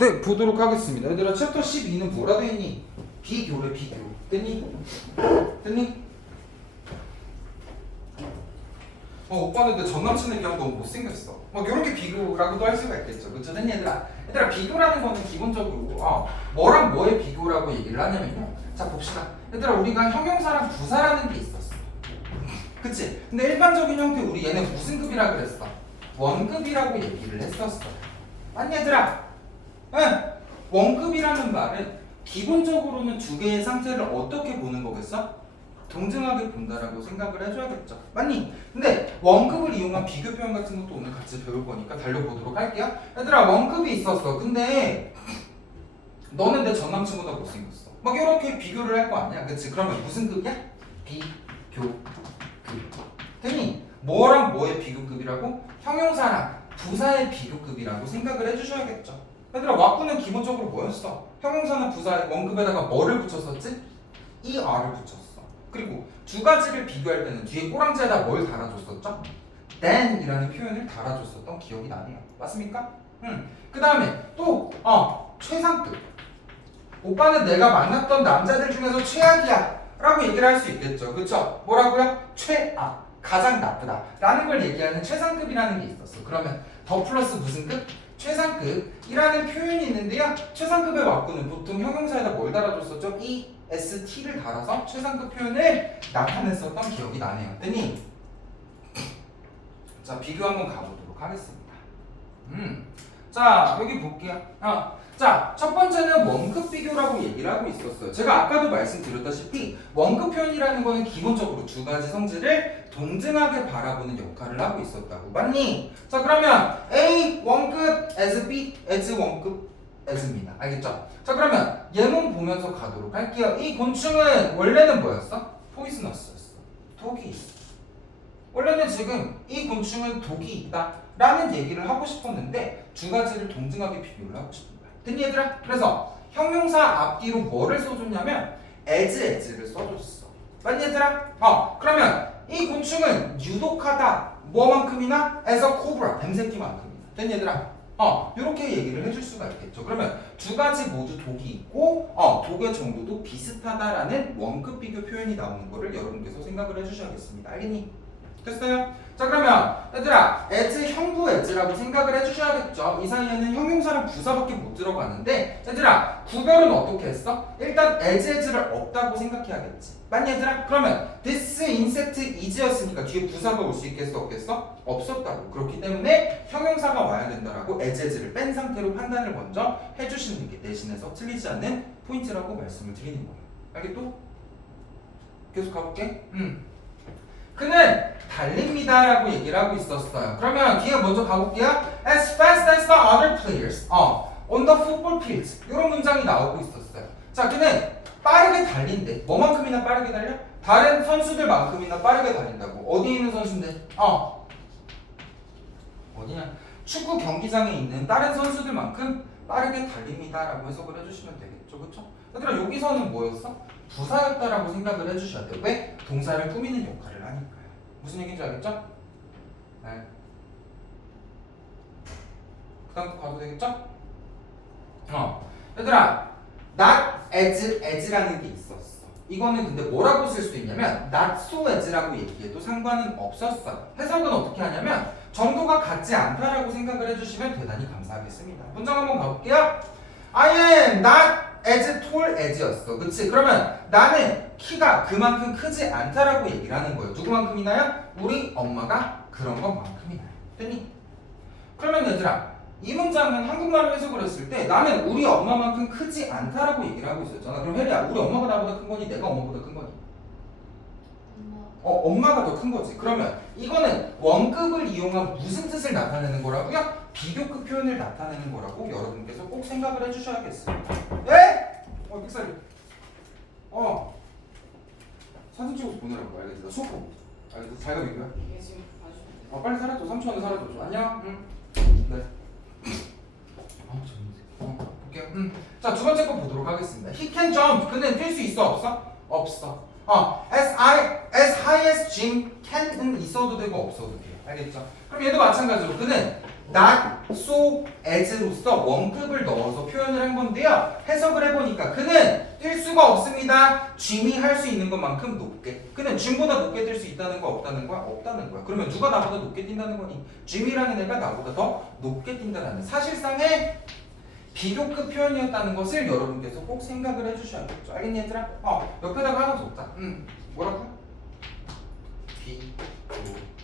네, 보도록 하겠습니다. 얘들아, 챕터 12는 뭐라 돼 있니? 비교래, 비교. 됐니? 됐니? 오빠는 내 전남친 얘기하면 너무 못생겼어. 막 이렇게 비교라고도 할 수가 있겠죠. 그쵸? 됐니, 얘들아? 얘들아, 비교라는 거는 기본적으로 뭐랑 뭐의 비교라고 얘기를 하냐면요. 자, 봅시다. 얘들아, 우리가 형용사랑 부사라는 게 있었어. 그치? 근데 일반적인 형태 우리 얘네 무슨 급이라 그랬어? 원급이라고 얘기를 했었어. 맞니, 얘들아? 응. 원급이라는 말은 기본적으로는 두 개의 상태를 어떻게 보는 거겠어? 동등하게 본다라고 생각을 해줘야겠죠. 맞니? 근데 원급을 이용한 비교 표현 같은 것도 오늘 같이 배울 거니까 달려보도록 할게요. 얘들아, 원급이 있었어. 근데 너는 내 전 남친보다 못생겼어. 막 이렇게 비교를 할 거 아니야. 그치? 그러면 무슨 급이야? 비교급. 됐니? 뭐랑 뭐의 비교급이라고? 형용사랑 부사의 비교급이라고 생각을 해주셔야겠죠. 얘들아, 왁구는 기본적으로 뭐였어? 형용사는 부사의 원급에다가 뭐를 붙였었지? er를 붙였어. 그리고 두 가지를 비교할 때는 뒤에 꼬랑지에다 뭘 달아줬었죠? than 이라는 표현을 달아줬었던 기억이 나네요. 맞습니까? 그 다음에 또 최상급. 오빠는 내가 만났던 남자들 중에서 최악이야 라고 얘기를 할 수 있겠죠. 그쵸? 뭐라고요? 최악, 가장 나쁘다 라는 걸 얘기하는 최상급이라는 게 있었어. 그러면 더 플러스 무슨 급? 최상급이라는 표현이 있는데요. 최상급의 왁구는 보통 형용사에다 뭘 달아줬었죠? est를 달아서 최상급 표현을 나타냈었던 기억이 나네요. 됐니? 자, 비교 한번 가보도록 하겠습니다. 자, 여기 볼게요. 자, 첫 번째는 원급 비교라고 얘기를 하고 있었어요. 제가 아까도 말씀드렸다시피 원급 표현이라는 거는 기본적으로 두 가지 성질을 동등하게 바라보는 역할을 하고 있었다고. 맞니? 자, 그러면 A 원급 as B as 원급 as입니다. 알겠죠? 자, 그러면 예문 보면서 가도록 할게요. 이 곤충은 원래는 뭐였어? 포이즈너스였어. 독이 있어. 원래는 지금 이 곤충은 독이 있다 라는 얘기를 하고 싶었는데 두 가지를 동등하게 비교를 하고 싶은 거야. 됐니, 얘들아? 그래서 형용사 앞뒤로 뭐를 써줬냐면 as를 써줬어. 맞니, 얘들아? 그러면 이 곤충은 유독하다 뭐만큼이나 as a cobra, 뱀새끼만큼이나. 됐니, 얘들아? 이렇게 얘기를 해줄 수가 있겠죠. 그러면 두 가지 모두 독이 있고 독의 정도도 비슷하다라는 원급 비교 표현이 나오는 거를 여러분께서 생각을 해주셔야겠습니다. 알겠니? 됐어요? 자, 그러면 얘들아, as 형부 as라고 생각을 해주셔야겠죠. 이 사이에는 형용사랑 부사밖에 못 들어가는데 얘들아, 구별은 어떻게 했어? 일단 as를 없다고 생각해야겠지. 맞니, 얘들아? 그러면 this insect is였으니까 뒤에 부사가 올 수 있겠어 없겠어? 없었다고. 그렇기 때문에 형용사가 와야 된다라고 as를 뺀 상태로 판단을 먼저 해주시는 게 대신해서 틀리지 않는 포인트라고 말씀을 드리는 거예요. 알겠또? 계속 가볼게. 그는 달립니다라고 얘기를 하고 있었어요. 그러면 뒤에 먼저 가볼게요. As fast as the other players on the football field. 이런 문장이 나오고 있었어요. 자, 그는 빠르게 달린대. 뭐만큼이나 빠르게 달려? 다른 선수들만큼이나 빠르게 달린다고. 어디에 있는 선수인데? 어디냐? 축구 경기장에 있는 다른 선수들만큼 빠르게 달립니다라고 해석을 해주시면 되겠죠. 그쵸? 얘들아, 여기서는 뭐였어? 부사였다라고 생각을 해주셔야 돼요. 왜? 동사를 꾸미는 역할을 하니까요. 무슨 얘기인지 알겠죠? 네. 그 다음 거 봐도 되겠죠? 얘들아, not as라는 게 있었어. 이거는 근데 뭐라고 쓸 수 있냐면 not so as라고 얘기해도 상관은 없었어. 해석은 어떻게 하냐면 정도가 같지 않다라고 생각을 해주시면 대단히 감사하겠습니다. 문장 한번 가볼게요. I am not as tall as였어. 그치? 그러면 나는 키가 그만큼 크지 않다라고 얘기를 하는 거예요. 누구만큼이나요? 우리 엄마가 그런 것만큼이나요. 됐니? 그러면 얘들아, 이 문장은 한국말로 해석을 했을 때 나는 우리 엄마만큼 크지 않다라고 얘기를 하고 있었잖아. 그럼 혜리야, 우리 엄마가 나보다 큰 거니? 내가 엄마보다 큰 거니? 엄마가 더 큰 거지. 그러면 이거는 원급을 이용한 무슨 뜻을 나타내는 거라고요? 비교급 표현을 나타내는 거라고 여러분께서 꼭 생각을 해주셔야겠습니다. 예? 픽사리. 사진 찍어서 보내라고. 알겠지? 나 수업 보고. 알겠지? 잘 가면 이거야? 이게 지금 봐주면 빨리 사라져. 3초안에 사라져. 안녕. 네. 볼게요. 자, 두 번째 거 보도록 하겠습니다. He can jump. 그는 뛸 수 있어 없어? 없어. as high as Jim can은 있어도 되고 없어도 돼요. 알겠죠? 그럼 얘도 마찬가지로 그는 not so as로서 원급을 넣어서 표현을 한 건데요. 해석을 해보니까 그는 뛸 수가 없습니다. 짐이 할 수 있는 것만큼 높게. 그는 짐보다 높게 뛸 수 있다는 거야? 없다는 거야? 없다는 거야. 그러면 누가 나보다 높게 뛴다는 거니? 짐이라는 애가 나보다 더 높게 뛴다는 사실상의 비교급 표현이었다는 것을 여러분께서 꼭 생각을 해주셔야겠죠. 알겠니 얘들아? 옆에다가 하나 적자. 뭐라고? 비교표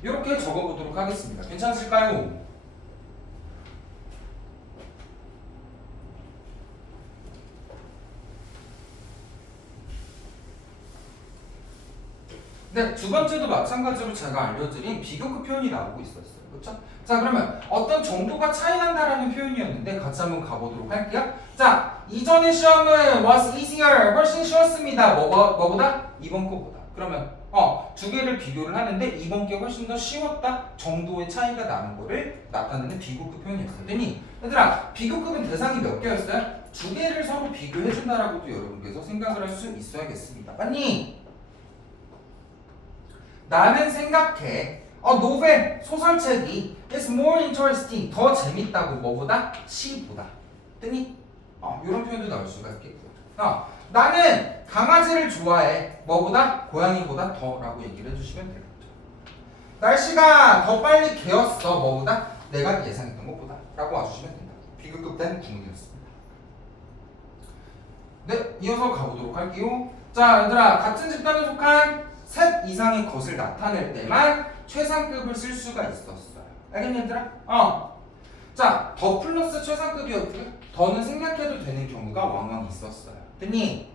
이렇게 적어보도록 하겠습니다. 괜찮으실까요? 네, 두 번째도 마찬가지로 제가 알려드린 비교급 표현이 나오고 있었어요. 그렇죠? 자, 그러면 어떤 정도가 차이 난다라는 표현이었는데 같이 한번 가보도록 할게요. 자, 이전의 시험은 was easier, 훨씬 쉬웠습니다. 뭐보다? 이번 거보다. 그러면 두 개를 비교를 하는데 이번 게 훨씬 더 쉬웠다 정도의 차이가 나는 거를 나타내는 비교급 표현이었어요. 그랬더니 얘들아, 비교급은 대상이 몇 개였어요? 두 개를 서로 비교해준다라고도 여러분께서 생각을 할 수 있어야겠습니다. 맞니? 나는 생각해 노벨, 소설책이 is more interesting, 더 재밌다고. 뭐보다? 시보다. 그랬더니 이런 표현도 나올 수가 있겠고요. 나는 강아지를 좋아해. 뭐보다? 고양이보다 더 라고 얘기를 해주시면 되겠죠. 날씨가 더 빨리 개었어. 뭐보다? 내가 예상했던 것보다 라고 와주시면 된다. 비교급된 구문이었습니다. 네, 이어서 가보도록 할게요. 자, 얘들아, 같은 집단에 속한 셋 이상의 것을 나타낼 때만 최상급을 쓸 수가 있었어요. 알겠니 얘들아? 자, 더 플러스 최상급이었고요. 더는 생략해도 되는 경우가 왕왕 있었어요. 됐니?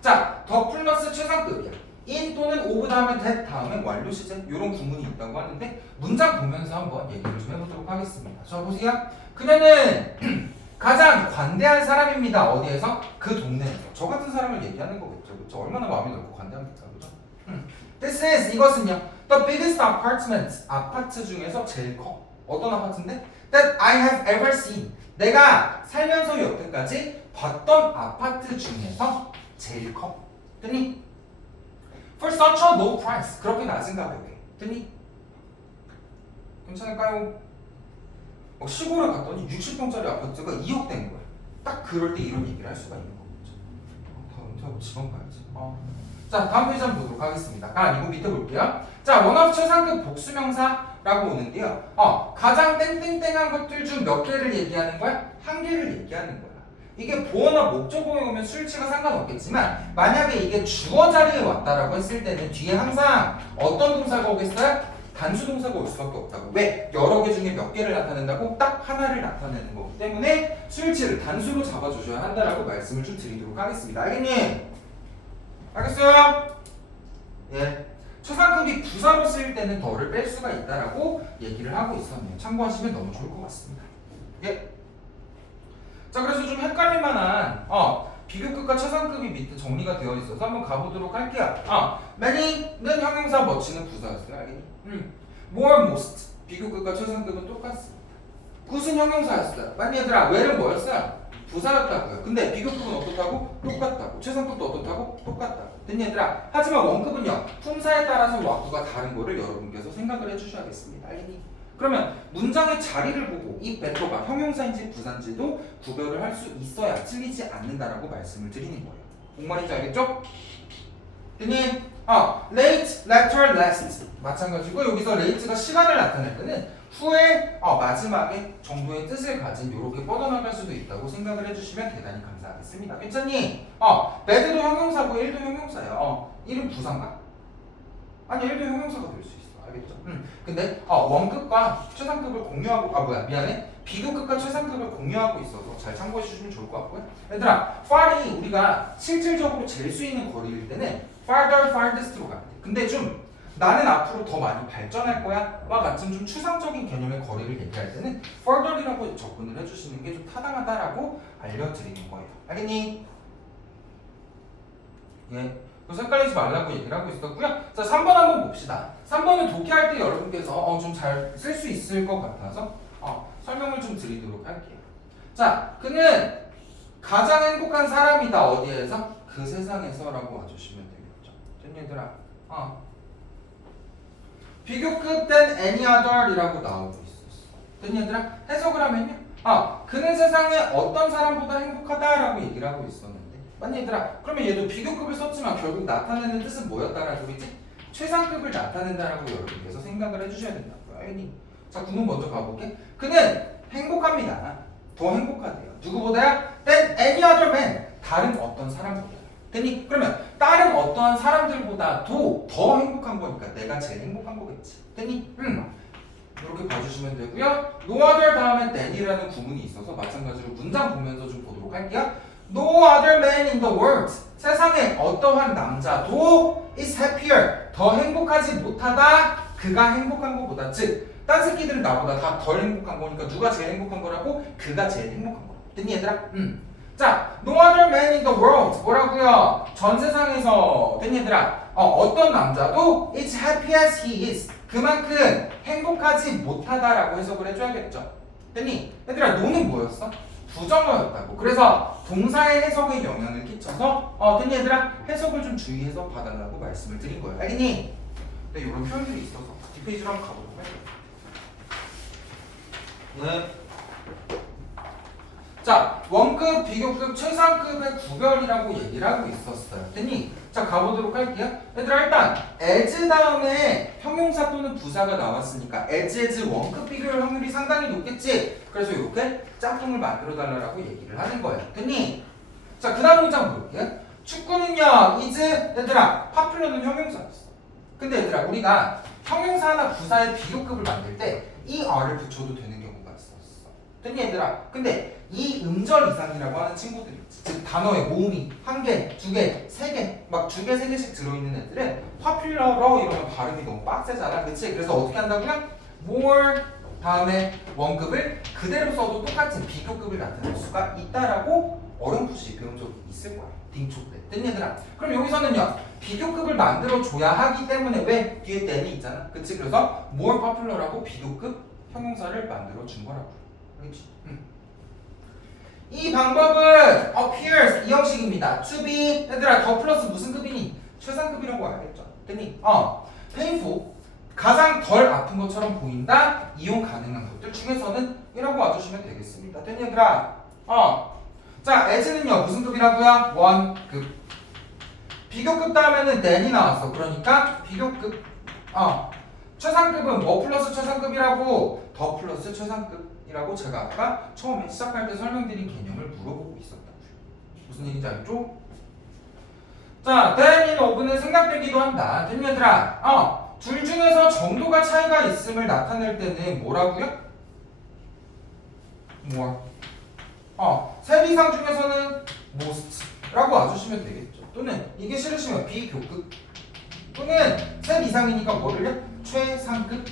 자, 더 플러스 최상급이야. in 또는 of 다음에 that 다음에 완료 시제 이런 구문이 있다고 하는데 문장 보면서 한번 얘기를 좀 해보도록 하겠습니다. 자, 보세요. 그녀는 가장 관대한 사람입니다. 어디에서? 그 동네에서. 저 같은 사람을 얘기하는 거겠죠. 그렇죠? 얼마나 마음이 넓고 관대합니까? 그렇죠? This is, 이것은요, the biggest apartment, 아파트 중에서 제일 커. 어떤 아파트인데? That I have ever seen. 내가 살면서 여태까지 봤던 아파트 중에서 제일 커. 됐니? For such a low price. 그렇게 낮은 가격에. 됐니? 괜찮을까요? 시골에 갔더니 60평짜리 아파트가 2억 된 거야. 딱 그럴 때 이런 얘기를 할 수가 있는 거겠죠. 다 은퇴하고 지방 가야지. 자, 다음 페이지 한번 보도록 하겠습니다. 이거 밑에 볼게요. 자, 원업 최상급 복수명사라고 오는데요. 가장 땡땡땡한 것들 중 몇 개를 얘기하는 거야? 한 개를 얘기하는 거야. 이게 보어나 목적어에 오면 수일치가 상관없겠지만 만약에 이게 주어 자리에 왔다라고 했을 때는 뒤에 항상 어떤 동사가 오겠어요? 단수 동사가 올 수밖에 없다고. 왜? 여러 개 중에 몇 개를 나타낸다고? 딱 하나를 나타내는 거기 때문에 수일치를 단수로 잡아주셔야 한다라고 말씀을 좀 드리도록 하겠습니다. 알겠니? 알겠어요? 예. 최상급이 부사로 쓰일 때는 더를 뺄 수가 있다라고 얘기를 하고 있었네요. 참고하시면 너무 좋을 것 같습니다. 예. 자, 그래서 좀 헷갈릴 만한 비교급과 최상급이 밑에 정리가 되어 있어서 한번 가보도록 할게요. many는 형용사, much는 부사였어요. 알겠니? more, most. 비교급과 최상급은 똑같습니다. good은 형용사였어요. 많이 얘들아, where는 뭐였어요? 부사였다고요. 근데 비교급은 어떻다고? 똑같다고. 최상급도 어떻다고? 똑같다고. 됐니 얘들아? 하지만 원급은요, 품사에 따라서 와구가 다른 거를 여러분께서 생각을 해주셔야겠습니다. 알겠니? 그러면 문장의 자리를 보고 이 벤토가 형용사인지 부사인지도 구별을 할 수 있어야 틀리지 않는다라고 말씀을 드리는 거예요. 뭔 말인지 알겠죠? 됐니? late, later, last 마찬가지고 여기서 late가 시간을 나타낼 때는 후에 마지막에 정도의 뜻을 가진 이렇게 뻗어나갈 수도 있다고 생각을 해주시면 대단히 감사하겠습니다. 괜찮니? bad도 형용사고 1도 형용사예요. 1은 부사인가? 아니 1도 형용사가 될 수 있어. 알겠죠? 근데 원급과 최상급을 공유하고 비교급과 최상급을 공유하고 있어서 잘 참고해 주시면 좋을 것 같고요. 얘들아, far이 우리가 실질적으로 잴 수 있는 거리일 때는 farther, farthest로 가야 돼. 근데 좀 나는 앞으로 더 많이 발전할 거야 와 같은 좀 추상적인 개념의 거리를 얘기할 때는 further이라고 접근을 해주시는 게 좀 타당하다라고 알려드리는 거예요. 알겠니? 예. 그래서 헷갈리지 말라고 얘기를 하고 있었고요. 자, 3번 한번 봅시다. 3번은 독해할 때 여러분께서 좀 잘 쓸 수 있을 것 같아서 설명을 좀 드리도록 할게요. 자, 그는 가장 행복한 사람이다. 어디에서? 그 세상에서 라고 와주시면 되겠죠. 전 얘들아, 비교급 than any other이라고 나오고 있었어. 됐니 얘들아? 해석을 하면요. 그는 세상에 어떤 사람보다 행복하다라고 얘기를 하고 있었는데. 맞니 얘들아? 그러면 얘도 비교급을 썼지만 결국 나타내는 뜻은 뭐였다라는 소리지? 최상급을 나타낸다라고 여러분께서 생각을 해주셔야 된다고요. 알겠니? 자, 구문 먼저 가볼게. 그는 행복합니다. 더 행복하대요. 누구보다요? than any other man. 다른 어떤 사람보다. 됐니? 그러면 다른 어떠한 사람들보다도 더 행복한 거니까 내가 제일 행복한 거겠지. 됐니? 이렇게 봐주시면 되고요. No other 다음에 than이라는 구문이 있어서 마찬가지로 문장 보면서 좀 보도록 할게요. No other man in the world. 세상에 어떠한 남자도 is happier. 더 행복하지 못하다. 그가 행복한 것보다. 즉, 딴 새끼들은 나보다 다 덜 행복한 거니까 누가 제일 행복한 거라고? 그가 제일 행복한 거라고. 됐니 얘들아? 자, no other man in the world. 뭐라고요? 전 세상에서 됐니 얘들아? 어떤 남자도 is happy as he is. 그만큼 행복하지 못하다라고 해석을 해줘야겠죠. 됐니? 얘들아, no는 뭐였어? 부정어였다고. 그래서 동사의 해석에 영향을 끼쳐서 됐니 얘들아? 해석을 좀 주의해서 봐달라고 말씀을 드린 거예요. 알겠니? 네, 이런 표현들이 있어서 뒷페이지로 한번 가보도록 할게요. 네. 자, 원급, 비교급, 최상급의 구별이라고 얘기를 하고 있었어요. 됐니? 자, 가보도록 할게요. 얘들아, 일단 as 다음에 형용사 또는 부사가 나왔으니까 as 원급 비교일 확률이 상당히 높겠지? 그래서 이렇게 짝꿍을 만들어 달라고 얘기를 하는 거예요. 됐니? 자, 그 다음 문장 볼게요. 축구는요, is, 얘들아, popular는 형용사였어. 근데 얘들아, 우리가 형용사나 부사의 비교급을 만들 때 이 r을 붙여도 되는 경우가 있었어. 됐니 얘들아? 근데 이 음절 이상이라고 하는 친구들이 있지. 즉 단어의 모음이 한 개, 두 개, 세 개, 막 두 개, 세 개씩 들어있는 애들은 popular 이러면 발음이 너무 빡세잖아. 그치? 그래서 어떻게 한다고요? more 다음에 원급을 그대로 써도 똑같은 비교급을 나타낼 수가 있다라고 어렴풋이 배운 적이 있을 거야. 딩초 때. 됐니 얘들아? 그럼 여기서는요. 비교급을 만들어줘야 하기 때문에 왜? 뒤에 than이 있잖아. 그치? 그래서 more popular하고 비교급 형용사를 만들어준 거라고. 알겠지? 이 방법은 appears 이 형식입니다. to be 얘들아 더 플러스 무슨 급이니? 최상급이라고 알겠죠? 됐니? painful 가장 덜 아픈 것처럼 보인다. 이용 가능한 것들 중에서는 이라고 와주시면 되겠습니다. 됐니 얘들아? 자 as는요 무슨 급이라고요? 원급. 비교급 다음에는 than이 나왔어. 그러니까 비교급. 최상급은 뭐 플러스 최상급이라고? 더 플러스 최상급이라고 제가 아까 처음에 시작할 때 설명드린 개념을 물어보고 있었다고요. 무슨 얘기인지 알죠? 자, than인 of는 생략되기도 한다. 됐니 얘들아? 둘 중에서 정도가 차이가 있음을 나타낼 때는 뭐라고요? more. 셋 이상 중에서는 most라고 와주시면 되겠죠. 또는 이게 싫으시면 비교급 또는 셋 이상이니까 뭐를요? 최상급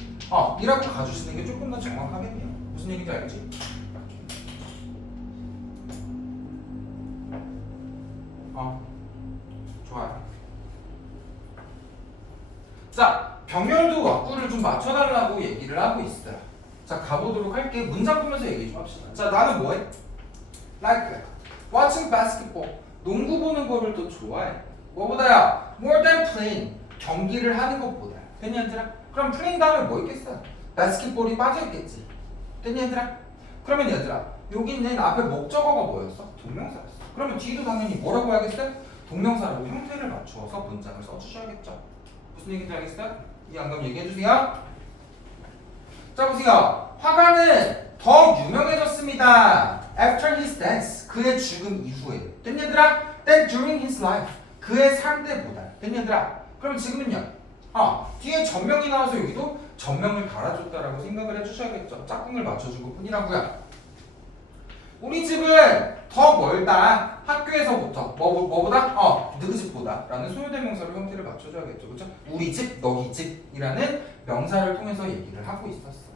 이라고 가주시는 게 조금 더 정확하겠네요. 무슨 얘기인지 알지? 좋아요. 자, 병렬도 왁구를 좀 맞춰달라고 얘기를 하고 있어요. 자, 가보도록 할게. 문장 보면서 얘기 좀 합시다. 자, 나는 뭐해? Like watching basketball. 농구 보는 거를 더 좋아해. 뭐보다야? More than playing. 경기를 하는 것보다. 됐니 얘들아? 그럼 playing 다음에 뭐 있겠어? 바스켓볼이 빠져있겠지. 됐니 얘들아? 그러면 얘들아 여기 있는 앞에 목적어가 뭐였어? 동명사였어. 그러면 뒤도 당연히 뭐라고 해야겠어요? 동명사라고 형태를 맞추어서 문장을 써주셔야겠죠. 무슨 얘기인지 알겠어요? 이 안감 얘기해주세요. 자 보세요. 화가는 더 유명해졌습니다. After his death. 그의 죽음 이후에. 됐니 얘들아? Then during his life. 그의 살 때보다. 됐니 얘들아? 그럼 지금은요? 뒤에 전명이 나와서 여기도 전명을 달아줬다라고 생각을 해주셔야겠죠. 짝꿍을 맞춰준 것 뿐이라고요. 우리 집은 더 멀다. 학교에서부터 뭐보다? 너희 집보다 라는 소요대명사로 형태를 맞춰줘야겠죠. 그렇죠? 우리 집, 너희 집이라는 명사를 통해서 얘기를 하고 있었어요.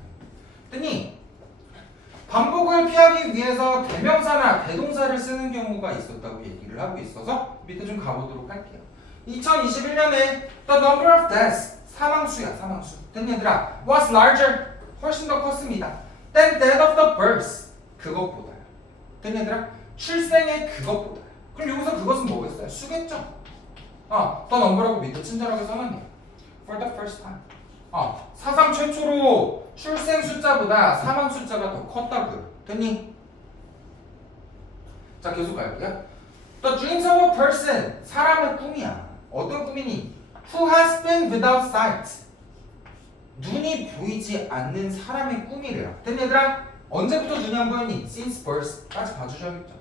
됐니? 반복을 피하기 위해서 대명사나 대동사를 쓰는 경우가 있었다고 얘기를 하고 있어서 밑에 좀 가보도록 할게요. 2021년에 the number of deaths 사망수야 사망수. 됐니 얘들아? was larger 훨씬 더 컸습니다. than that of the births 그것보다요. 됐니 얘들아? 출생의 그것보다. 그럼 여기서 그것은 뭐겠어요? 수겠죠? 더 넘버라고 밑에 친절하게 써놨네요. For the first time. 사상 최초로 출생 숫자보다 사망 숫자가 더 컸다고요. 됐니? 자, 계속 갈게요. The dreams of a person, 사람의 꿈이야. 어떤 꿈이니? Who has been without sight. 눈이 보이지 않는 사람의 꿈이래요. 됐니 얘들아? 언제부터 눈이 안 보였니? Since birth까지 봐주셔야겠죠.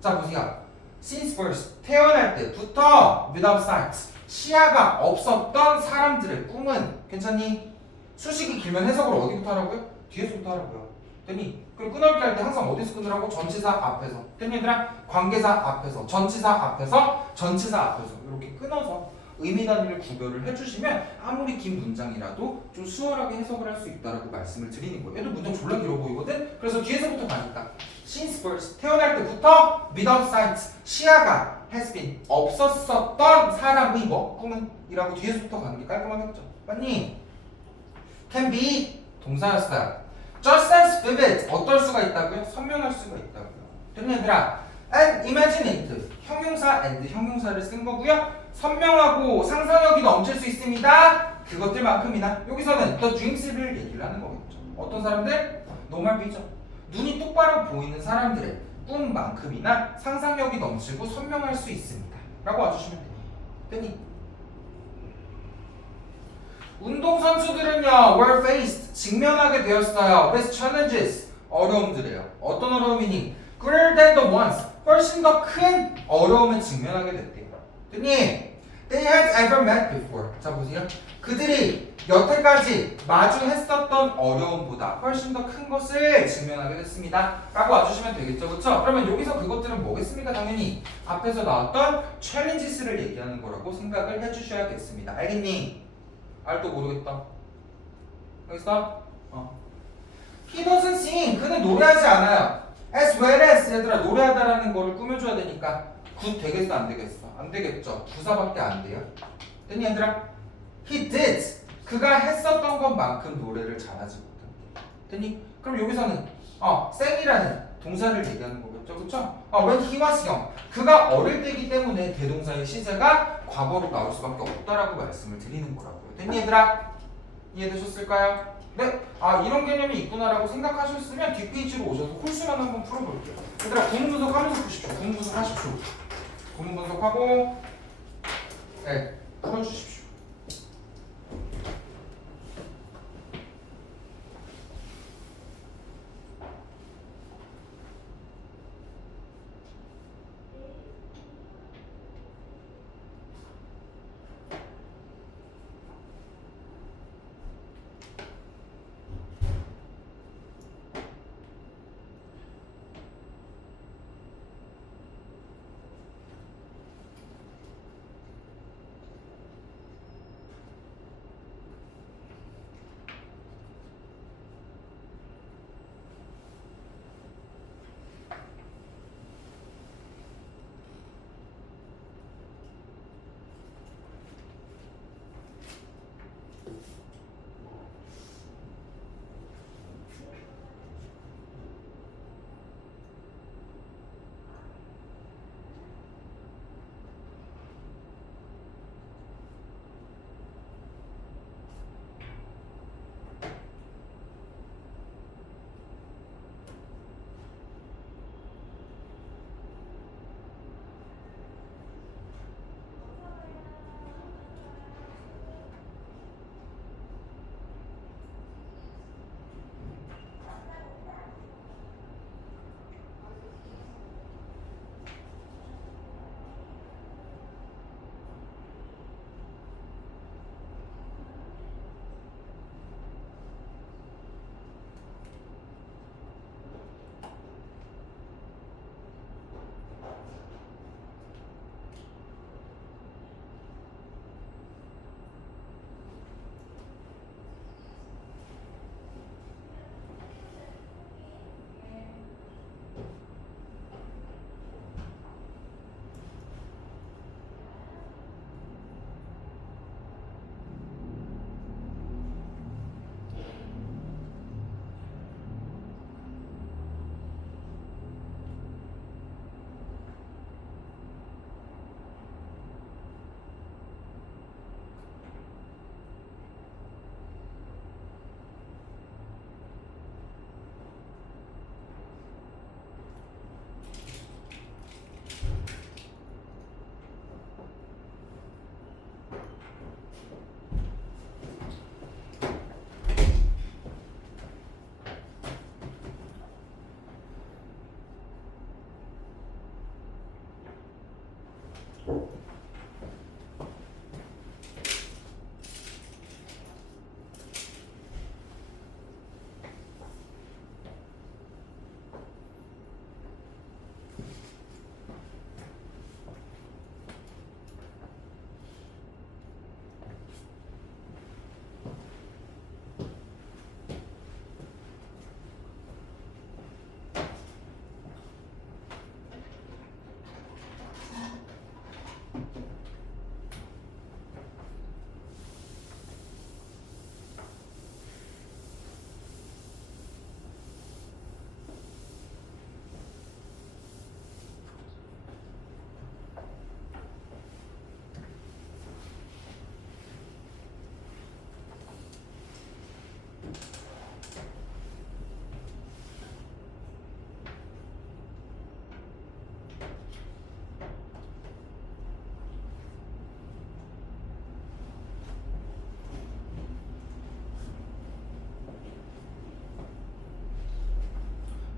자, 보세요. Since birth, 태어날 때부터 without sight, 시야가 없었던 사람들의 꿈은 괜찮니? 수식이 길면 해석을 어디부터 하라고요? 뒤에서부터 하라고요. 됐니? 그럼 끊어읽기 할 때 항상 어디서 끊으라고? 전치사 앞에서. 됐니 얘들아? 관계사 앞에서, 전치사 앞에서, 전치사 앞에서 이렇게 끊어서 의미 단위를 구별을 해주시면 아무리 긴 문장이라도 좀 수월하게 해석을 할 수 있다라고 말씀을 드리는 거예요. 얘도 문장 졸라 길어 보이거든? 그래서 뒤에서부터 가니까 since birth, 태어날 때부터 without sight, 시야가 has been, 없었었던 사람의 뭐? 꿈은? 이라고 뒤에서부터 가는 게 깔끔하겠죠? 맞니? can be, 동사였어요. just as vivid, 어떨 수가 있다고요? 선명할 수가 있다고요. 됐니 얘들아? and imaginate, 형용사 and 형용사를 쓴 거고요. 선명하고 상상력이 넘칠 수 있습니다. 그것들만큼이나 여기서는 the dreams를 얘기를 하는 거겠죠. 어떤 사람들? 노말 비전. 눈이 똑바로 보이는 사람들의 꿈만큼이나 상상력이 넘치고 선명할 수 있습니다. 라고 와주시면 돼요. 됐니? 운동선수들은요, were faced, 직면하게 되었어요. with challenges, 어려움들이에요. 어떤 어려움이니? greater than the ones, 훨씬 더 큰 어려움에 직면하게 됐대요. 됐니? They had ever met before. 자, 보세요. 그들이 여태까지 마주했었던 어려움보다 훨씬 더 큰 것을 직면하게 됐습니다. 라고 와주시면 되겠죠. 그쵸? 그러면 여기서 그것들은 뭐겠습니까? 당연히 앞에서 나왔던 challenges를 얘기하는 거라고 생각을 해주셔야겠습니다. 알겠니? 알도 모르겠다. 알겠어? He doesn't sing. 그는 노래하지 않아요. As well as, 얘들아, 노래하다라는 거를 꾸며줘야 되니까 굿 되겠어 안 되겠어? 안 되겠죠. 부사밖에 안 돼요. 됐니 얘들아? He did. 그가 했었던 것만큼 노래를 잘하지 못한대. 됐니? 그럼 여기서는 생이라는 동사를 얘기하는 거겠죠. 그쵸? when he was young. 그가 어릴 때이기 때문에 대동사의 시제가 과거로 나올 수밖에 없다라고 말씀을 드리는 거라고요. 됐니 얘들아? 이해되셨을까요? 네? 이런 개념이 있구나라고 생각하셨으면 뒷페이지로 오셔서 홀수만 한번 풀어볼게요. 얘들아, 구문 분석하면서 푸십시오. 구문 분석하십시오. 구문 분석하고 네, 풀어주십시오.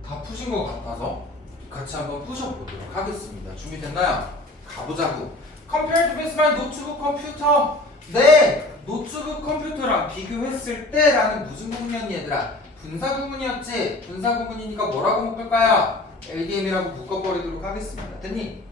다 푸신 것 같아서 같이 한번 푸셔보도록 하겠습니다. 준비됐나요? 가보자고. Compared with my notebook computer. 네, 노트북 컴퓨터랑 비교했을 때라는 무슨 구문이었니 얘들아? 분사 구문이었지? 분사 구문이니까 뭐라고 묶을까요? LDM이라고 묶어버리도록 하겠습니다. 됐니?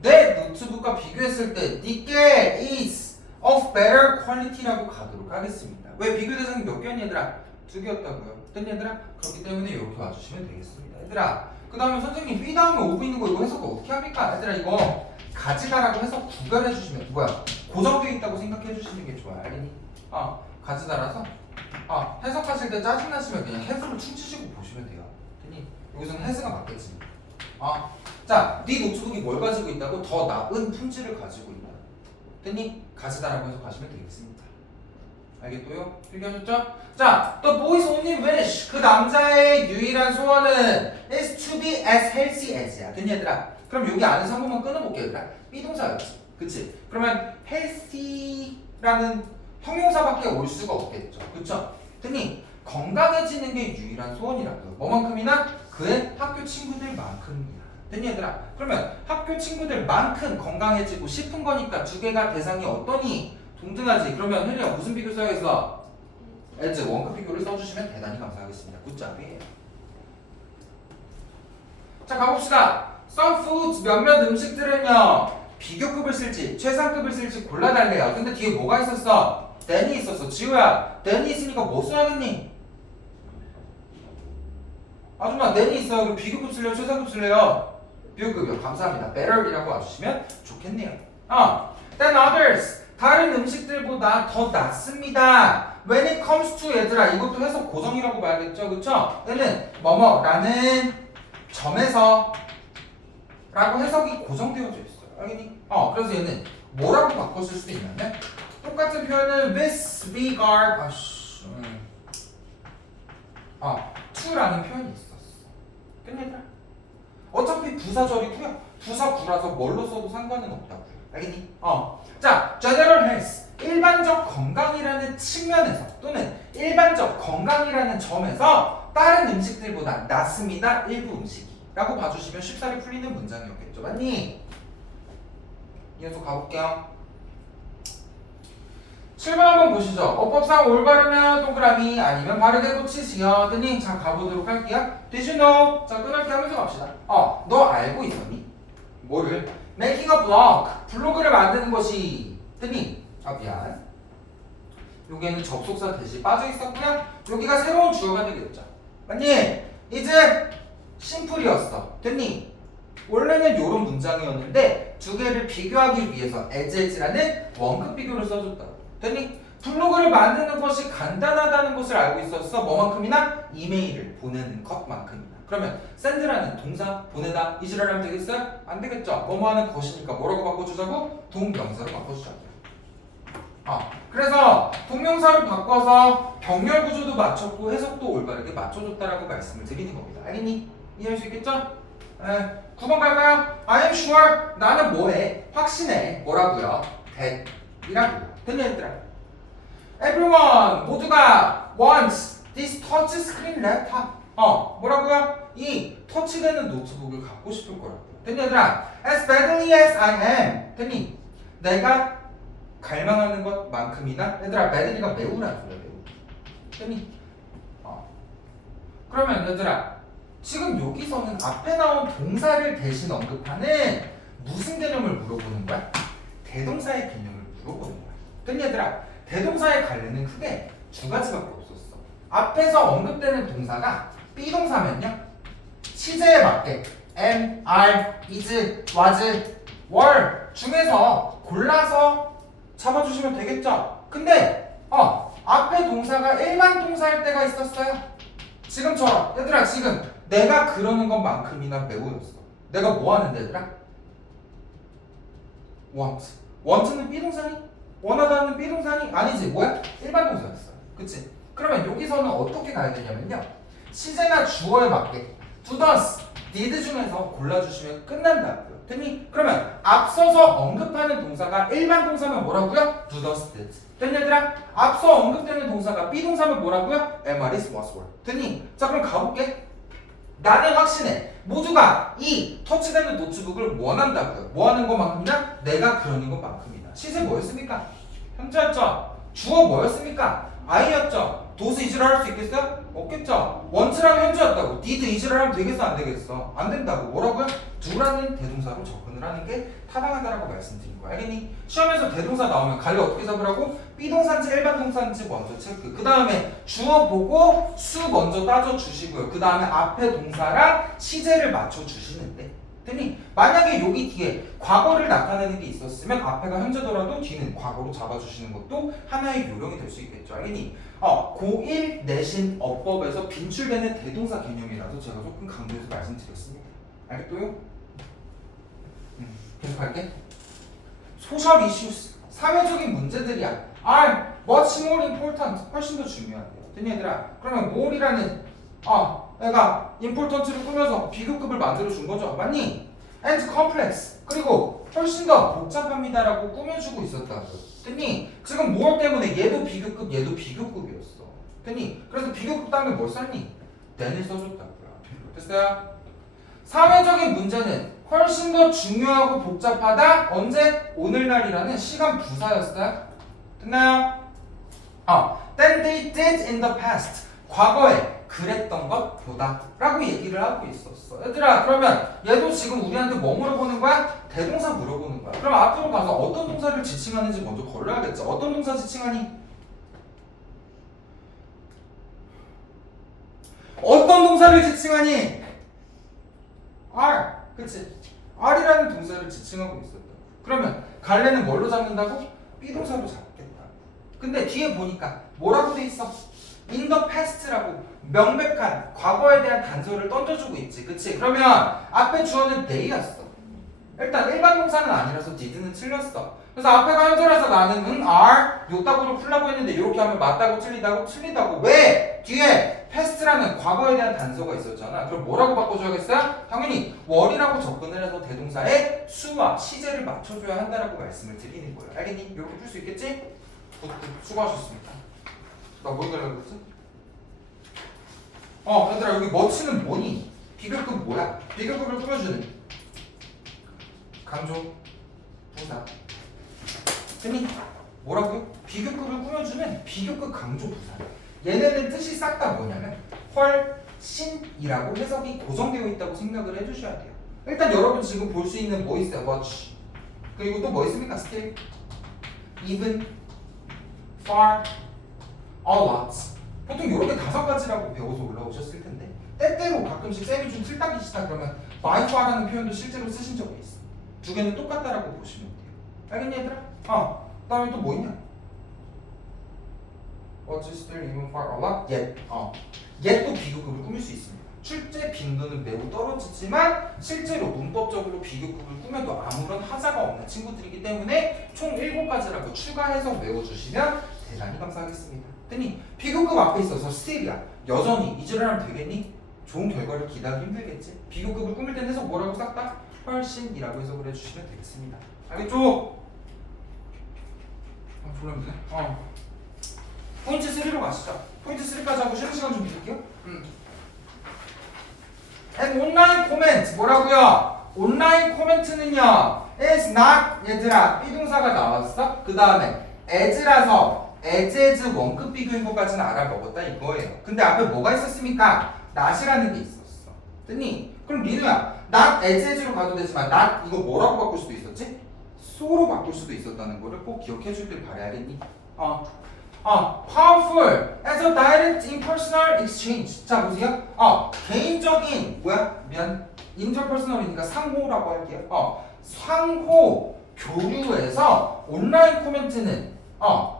내 노트북과 비교했을 때 니께 is of better quality라고 가도록 하겠습니다. 왜 비교 대상이 몇 개였니 얘들아? 2개였다고요. 됐니 얘들아? 그렇기 때문에 이렇게 와주시면 되겠습니다. 얘들아, 그 다음에 선생님 B 다음에 오브 있는 거 이거 해석 어떻게 합니까? 얘들아 이거 가지다라고 해서 구별해 주시면 뭐야? 고정되어 있다고 생각해 주시는 게 좋아요. 알겠니? 가지다라서 해석하실 때 짜증나시면 그냥 해석을 춤추시고 보시면 돼요. 됐니? 여기서는 해석가 맞겠지. 자, 네 노트북이 뭘 가지고 있다고? 더 나은 품질을 가지고 있다. 됐니? 가지다라고 해석하시면 되겠습니다. 알겠고요? 필기하셨죠? 자, the boy's only wish. 그 남자의 유일한 소원은 is to be as healthy as야. 됐니 얘들아? 그럼 여기 안에서 한 번만 끊어볼게요 얘들아. 비동사였지. 그치? 그러면 healthy라는 형용사밖에 올 수가 없겠죠. 그쵸? 됐니? 건강해지는 게 유일한 소원이라고요. 뭐만큼이나? 그의 학교 친구들만큼이야. 됐니 얘들아? 그러면 학교 친구들만큼 건강해지고 싶은 거니까 두 개가 대상이 어떠니? 동등하지. 그러면 혜리야 무슨 비교 써야겠어? as 원급 비교를 써주시면 대단히 감사하겠습니다. 굿잡이에요. 자 가봅시다. Some foods 몇몇 음식들은요 비교급을 쓸지 최상급을 쓸지 골라달래요. 근데 뒤에 뭐가 있었어? than이 있었어. 지우야 than이 있으니까 뭐 써야겠니? 아줌마 than이 있어요. 그럼 비교급 쓸래요? 최상급 쓸래요? 비교급이요. 감사합니다. better이라고 와주시면 좋겠네요. than others 다른 음식들보다 더 낫습니다. When it comes to 얘들아 이것도 해석 고정이라고 봐야겠죠, 그쵸? 얘는 뭐뭐라는 점에서 라고 해석이 고정되어져 있어요. 알겠니? 그래서 얘는 뭐라고 바꿨을 수도 있냐면 똑같은 표현은 with regard to라는 표현이 있었어. 끝내자. 어차피 부사절이고요. 부사구라서 뭘로 써도 상관은 없다고요. 알겠니? 자, general health 일반적 건강이라는 측면에서 또는 일반적 건강이라는 점에서 다른 음식들보다 낫습니다. 일부 음식이 라고 봐주시면 쉽사리 풀리는 문장이었겠죠. 맞니? 이어서 가볼게요. 7번 한번 보시죠. 어법상 올바르면 동그라미 아니면 바르게 고치시오. 뜨니? 자 가보도록 할게요. Did you know? 자 끊을게 하면서 갑시다. 너 알고 있었니? 뭐를? Making a blog 블로그를 만드는 것이 뜨니? 미안. 여기에는 접속사 대시 빠져 있었고요. 여기가 새로운 주어가 되겠죠. 맞니? 이제 심플이었어. 됐니? 원래는 이런 문장이었는데 두 개를 비교하기 위해서 as라는 원급 비교를 써줬다고. 됐니? 블로그를 만드는 것이 간단하다는 것을 알고 있었어. 뭐만큼이나? 이메일을 보내는 것만큼이나. 그러면 send라는 동사 보내다 이 지랄하면 되겠어요? 안 되겠죠. 뭐뭐 하는 것이니까 뭐라고 바꿔주자고? 동명사로 바꿔주자고요. 그래서 동명사를 바꿔서 병렬 구조도 맞췄고 해석도 올바르게 맞춰줬다라고 말씀을 드리는 겁니다. 알겠니? 이해할 수 있겠죠? 9번 갈까요? I am sure 나는 뭐해? 확신해. 뭐라고요? that 이라고요. 됐냐 얘들아? Everyone 모두가 wants this touch screen laptop 뭐라고요? 이 터치되는 노트북을 갖고 싶을 거라고요. 됐니 얘들아? As badly as I am. 됐니? 내가 갈망하는 것만큼이나 얘들아 badly가 매우라는 소리야 매우. 됐니? 그러면 얘들아 지금 여기서는 앞에 나온 동사를 대신 언급하는 무슨 개념을 물어보는 거야? 대동사의 개념을 물어보는 거야. 됐니 얘들아? 대동사의 관례는 크게 두 가지밖에 없었어. 앞에서 언급되는 동사가 B동사면요 시제에 맞게 am, are, is, was, were 중에서 골라서 잡아주시면 되겠죠? 근데 앞에 동사가 일반 동사일 때가 있었어요. 지금처럼 얘들아 지금 내가 그러는 것만큼이나 매우였어. 내가 뭐 하는데 얘들아? want. want는 B동사니? 원하다는 B동사니? 아니지 뭐야? 일반 동사였어. 그치? 그러면 여기서는 어떻게 가야 되냐면요 시제나 주어에 맞게 do, does, did 중에서 골라주시면 끝난다고요. 됐니? 그러면 앞서서 언급하는 동사가 일반 동사면 뭐라고요? do, does, did. 됐니 얘들아? 앞서 언급되는 동사가 B동사면 뭐라고요? am, are, is, was, were. 됐니? 자 그럼 가볼게. 나는 확신해. 모두가 이 터치되는 노트북을 원한다고요. 뭐 하는 것만큼이나? 내가 그러는 것만큼이나. 시제 뭐였습니까? 현재였죠. 주어 뭐였습니까? I였죠. 도스 이지를 할 수 있겠어요? 없겠죠. 원트라면 현재였다고. did 이지를 하면 되겠어 안 되겠어? 안 된다고. 뭐라고요? do라는 대동사로 접근을 하는 게 타당하다라고 말씀드린 거야. 알겠니? 시험에서 대동사 나오면 관리 어떻게 잡으라고? B동사인지 일반 동사인지 먼저 체크. 그 다음에 주어 보고 수 먼저 따져주시고요. 그 다음에 앞에 동사랑 시제를 맞춰주시는데 됐니? 만약에 여기 뒤에 과거를 나타내는 게 있었으면 앞에가 현재더라도 뒤는 과거로 잡아주시는 것도 하나의 요령이 될 수 있겠죠. 알겠니? 고1 내신 어법에서 빈출되는 대동사 개념이라서 제가 조금 강조해서 말씀드렸습니다. 알겠고요? 계속할게. 소셜 이슈스, 사회적인 문제들이야. are much more important, 훨씬 더 중요하대요. 됐니 얘들아? 그러면 more이라는 내가 important를 꾸며서 비교급을 만들어준 거죠. 맞니? and complex, 그리고 훨씬 더 복잡합니다라고 꾸며주고 있었다고. 됐니? 지금 more 때문에 얘도 비교급, 얘도 비교급이었어. 됐니? 그래서 비교급 다음에 뭘 썼니? then을 써줬다고요. 됐어요? 사회적인 문제는 훨씬 더 중요하고 복잡하다. 언제? 오늘날이라는 시간 부사였어요. 됐나요? than they did in the past. 과거에 그랬던 것보다 라고 얘기를 하고 있었어. 얘들아 그러면 얘도 지금 우리한테 뭐 물어보는 거야? 대동사 물어보는 거야. 그럼 앞으로 가서 어떤 동사를 지칭하는지 먼저 걸러야겠죠. 어떤 동사 지칭하니? 어떤 동사를 지칭하니? are. 그치? are이라는 동사를 지칭하고 있었다. 그러면 갈래는 뭘로 잡는다고? B동사로 잡겠다. 근데 뒤에 보니까 뭐라고 돼 있어? in the past라고 명백한 과거에 대한 단서를 던져주고 있지. 그치? 그러면 앞에 주어는 they였어. 일단 일반 동사는 아니라서 did는 틀렸어. 그래서 앞에가 현재라서 나는 are 요따구로 풀라고 했는데 이렇게 하면 맞다고 틀리다고 왜? 뒤에 past라는 과거에 대한 단서가 있었잖아. 그럼 뭐라고 바꿔줘야겠어요? 당연히 were이라고 접근을 해서 대동사에 수와 시제를 맞춰줘야 한다라고 말씀을 드리는 거예요. 알겠니? 이렇게 풀 수 있겠지? 수고하셨습니다. 나 뭐 해달라고 그랬지? 얘들아 여기 멋지는 뭐니? 비교급 뭐야? 비교급을 꾸며주는 강조 부사. 됐니? 뭐라고요? 비교급을 꾸며주는 비교급 강조 부사. 얘네는 뜻이 싹 다 뭐냐면 훨씬이라고 해석이 고정되어 있다고 생각을 해주셔야 돼요. 일단 여러분 지금 볼 수 있는 뭐 있어요? much. 그리고 또 뭐 있습니까? still, even, far, a lot. 보통 이렇게 5가지라고 배워서 올라오셨을 텐데 때때로 가끔씩 쌤이 좀 틀딱이 치다 그러면 by far라는 표현도 실제로 쓰신 적이 있어. 두 개는 똑같다라고 보시면 돼요. 알겠니 얘들아? 그 다음에 또 뭐 있냐? What's still even far a lot? yet. yet도 비교급을 꾸밀 수 있습니다. 출제 빈도는 매우 떨어지지만 실제로 문법적으로 비교급을 꾸며도 아무런 하자가 없는 친구들이기 때문에 총 7가지라고 추가해서 외워주시면 대단히 감사하겠습니다. 됐니? 비교급 앞에 있어서 still이야. 여전히 이지를 하면 되겠니? 좋은 결과를 기대하기 힘들겠지? 비교급을 꾸밀 때는 해석 뭐라고 싹 다? 훨씬이라고 해석을 해주시면 되겠습니다. 알겠죠? 졸라 힘드네. 포인트 3로 가시죠. 포인트 3까지 하고 쉬는 시간 좀 드릴게요. And online comment 뭐라고요? 온라인 코멘트는요 is not 얘들아 비동사가 나왔어? 그 다음에 as라서 as 원급 비교인 것까지는 알아먹었다 이거예요. 근데 앞에 뭐가 있었습니까? not이라는 게 있었어. 됐니? 그럼 리누야 not as로 가도 되지만 not 이거 뭐라고 바꿀 수도 있었지? so로 바꿀 수도 있었다는 거를 꼭 기억해 주길 바라야겠니? powerful as a direct impersonal exchange. 자 보세요. 개인적인 interpersonal이니까 상호라고 할게요. 상호 교류에서 온라인 코멘트는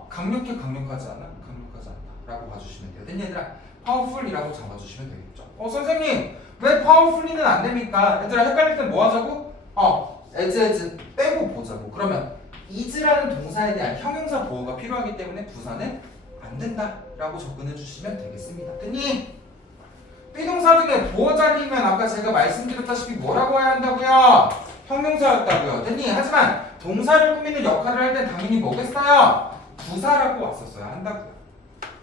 강력하지 않아? 강력하지 않다라고 봐주시면 돼요. 됐니 얘들아? powerful이라고 잡아주시면 되겠죠. 선생님 왜 powerfully는 안 됩니까? 얘들아 헷갈릴 땐 뭐 하자고? as 빼고 보자고. 그러면 is라는 동사에 대한 형용사 보호가 필요하기 때문에 부사는 안 된다라고 접근해 주시면 되겠습니다. 됐니? 비동사 중에 보호 자리면 아까 제가 말씀드렸다시피 뭐라고 해야 한다고요? 형용사였다고요. 됐니? 하지만 동사를 꾸미는 역할을 할 땐 당연히 뭐겠어요? 부사라고 왔었어야 한다고요.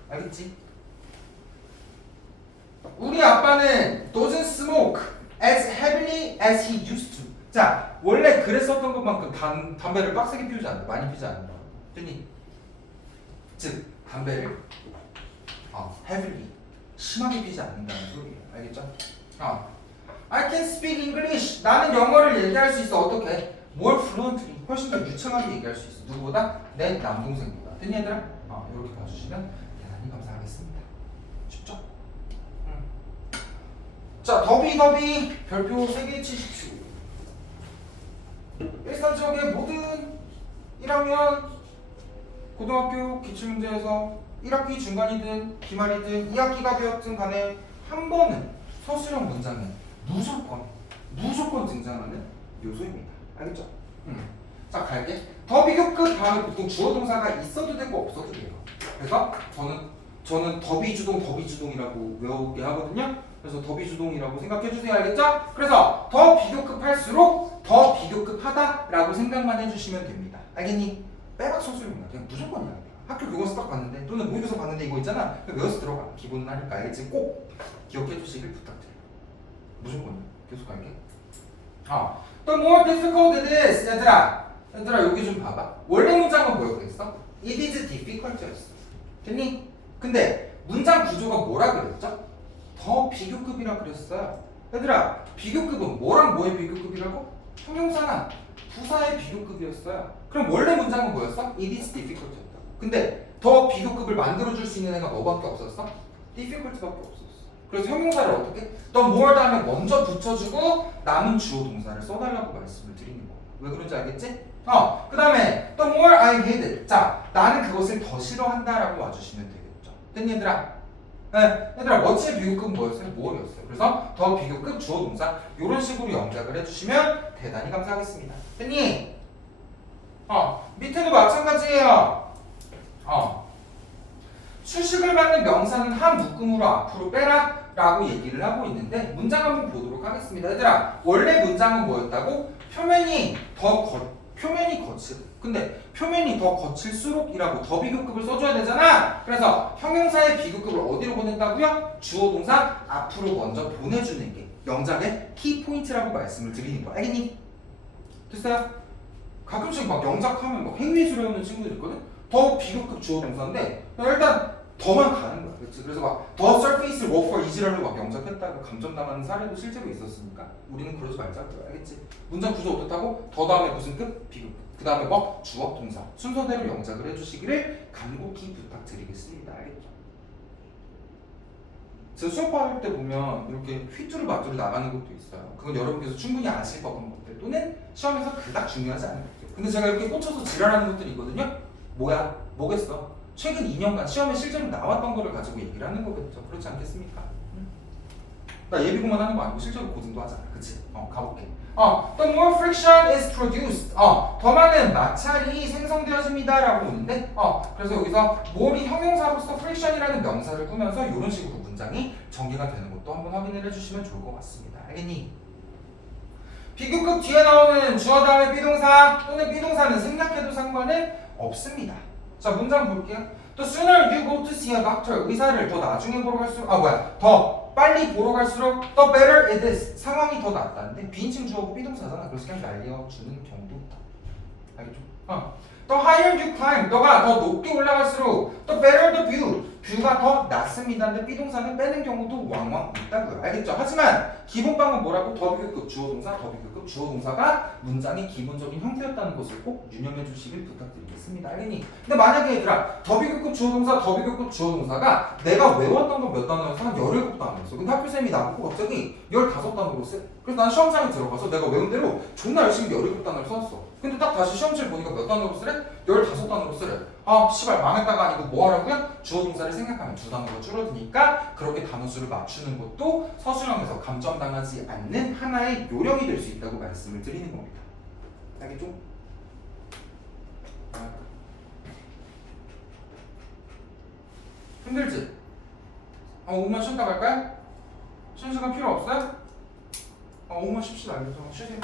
알겠지? 우리 아빠는 doesn't smoke as heavily as he used to. 자, 원래 그랬었던 것만큼 담배를 빡세게 피우지 않는다. 많이 피우지 않는다. 됐니? 즉, 담배를 heavily, 심하게 피우지 않는다는 소리예요. 알겠죠? I can speak English. 나는 영어를 얘기할 수 있어. 어떻게? more fluently. 훨씬 더 유창하게 얘기할 수 있어. 누구보다? 내 남동생보다. 됐니 얘들아? 이렇게 봐주시면 대단히 감사하겠습니다. 쉽죠? 자, 더비 별표 3개 치십시오. 일상적의 모든 1학년 고등학교 기출문제에서 1학기 중간이든 기말이든 2학기가 되었든 간에 한 번은 서술형 문장에 무조건 등장하는 요소입니다. 알겠죠? 자, 갈게. 더 비교급 다음에 보통 주어 동사가 있어도 되고 없어도 돼요. 그래서 저는 더비주동이라고 외우게 하거든요. 그래서 더비주동이라고 생각해 주세요. 알겠죠? 그래서 더 비교급할수록 더 비교급하다라고 생각만 해주시면 됩니다. 알겠니? 빼박 서술형이야. 그냥 무조건이야. 학교 교과서 딱 봤는데 또는 모의고사 봤는데 이거 있잖아. 외워서 들어가. 기본은 하니까. 알겠지? 꼭 기억해 주시길 부탁드려요. 무조건이야. 계속 갈게. The more difficult it is. 얘들아 여기 좀 봐봐. 원래 문장은 뭐였겠어? It is difficult였어. 됐니? 근데 문장 구조가 뭐라 그랬죠? 더 비교급이라 그랬어요. 얘들아 비교급은 뭐랑 뭐의 비교급이라고? 형용사나 부사의 비교급이었어요. 그럼 원래 문장은 뭐였어? It is difficult였다. 근데 더 비교급을 만들어줄 수 있는 애가 뭐밖에 없었어? difficult밖에 없었어. 그래서 형용사를 어떻게? the more 다음에 먼저 붙여주고 남은 주어 동사를 써달라고 말씀을 드리는 거예요. 왜 그런지 알겠지? 그 다음에 the more I hate it. 자, 나는 그것을 더 싫어한다라고 와주시면 되겠죠. 됐니 얘들아? 네, 얘들아 what의 비교급은 뭐였어요? more였어요. 그래서 더 비교급 주어 동사 이런 식으로 영작을 해주시면 대단히 감사하겠습니다. 됐니? 밑에도 마찬가지예요. 수식을 받는 명사는 한 묶음으로 앞으로 빼라 라고 얘기를 하고 있는데 문장 한번 보도록 하겠습니다. 얘들아 원래 문장은 뭐였다고? 표면이 거칠. 근데 표면이 더 거칠수록이라고 더 비교급을 써줘야 되잖아. 그래서 형용사의 비교급을 어디로 보낸다고요? 주어 동사 앞으로 먼저 보내주는 게 영작의 키포인트라고 말씀을 드리는 거. 알겠니? 됐어요? 가끔씩 막 영작하면 막 행위술에 오는 친구들 있거든? 더 비교급 주어 동사인데 일단 더만 가는 거야. 그렇지? 그래서 막 더 surface를 work for easy라고 막 영작했다가 감점당하는 사례도 실제로 있었으니까 우리는 그러지 말자고요. 알겠지? 문장 구조 어떻다고? 더 다음에 무슨 급? 비교급. 그 다음에 뭐? 주어 동사. 순서대로 영작을 해주시기를 간곡히 부탁드리겠습니다. 알겠죠? 제가 수업할 때 보면 이렇게 휘뚜루마뚜루 나가는 것도 있어요. 그건 여러분께서 충분히 아실 법한 것들 또는 시험에서 그닥 중요하지 않은 것들. 근데 제가 이렇게 꽂혀서 지랄하는 것들이 있거든요. 뭐겠어? 최근 2년간 시험에 실제로 나왔던 거를 가지고 얘기를 하는 거겠죠. 그렇지 않겠습니까? 나 예비고만 하는 거 아니고 실제로 고등도 하잖아. 그치? 가볼게. The more friction is produced. 더 많은 마찰이 생성되어집니다. 라고 오는데, 그래서 여기서 more이 형용사로서 friction이라는 명사를 꾸면서 이런 식으로 문장이 전개가 되는 것도 한번 확인을 해주시면 좋을 것 같습니다. 알겠니? 비교급 뒤에 나오는 주어 다음에 비동사 또는 비동사는 생략해도 상관은 없습니다. 자, 문장 볼게요. The sooner you go to see a doctor. 의사를 더 나중에 보러 갈수록 더 빨리 보러 갈수록 the better it is. 상황이 더 낫다는데 비인칭 주어고 비동사잖아. 그래서 그냥 날려주는 경우도 있다. 알겠죠? The higher you climb, 너가 더 높게 올라갈수록 the better the view. 뷰가 더 낫습니다. 근데 비동사는 빼는 경우도 왕왕 있다고요. 알겠죠? 하지만 기본방은 뭐라고? 더비급급 주어동사, 더비급급 주어동사가 문장의 기본적인 형태였다는 것을 꼭 유념해 주시길 부탁드리겠습니다. 알겠니? 근데 만약에 얘들아 더비급급 주어동사, 더비급급 주어동사가 내가 외웠던 건 몇 단어였어? 한 17단어였어. 근데 학교쌤이 나보고 갑자기 15단어로 써. 그래서 난 시험장에 들어가서 내가 외운 대로 존나 열심히 17단어를 썼어. 근데 딱 다시 시험지를 보니까 몇 단어로 쓰래? 15단어로 쓰래. 아 씨발 망했다가 아니고 뭐 하라고요? 주어동사를 생각하면 두 단어가 줄어드니까 그렇게 단어 수를 맞추는 것도 서술형에서 감점당하지 않는 하나의 요령이 될 수 있다고 말씀을 드리는 겁니다. 알겠죠? 힘들지? 5분만 쉬었다 갈까요? 쉬는 시간 필요 없어요? 5분만 쉽시다. 알겠죠? 쉬세요.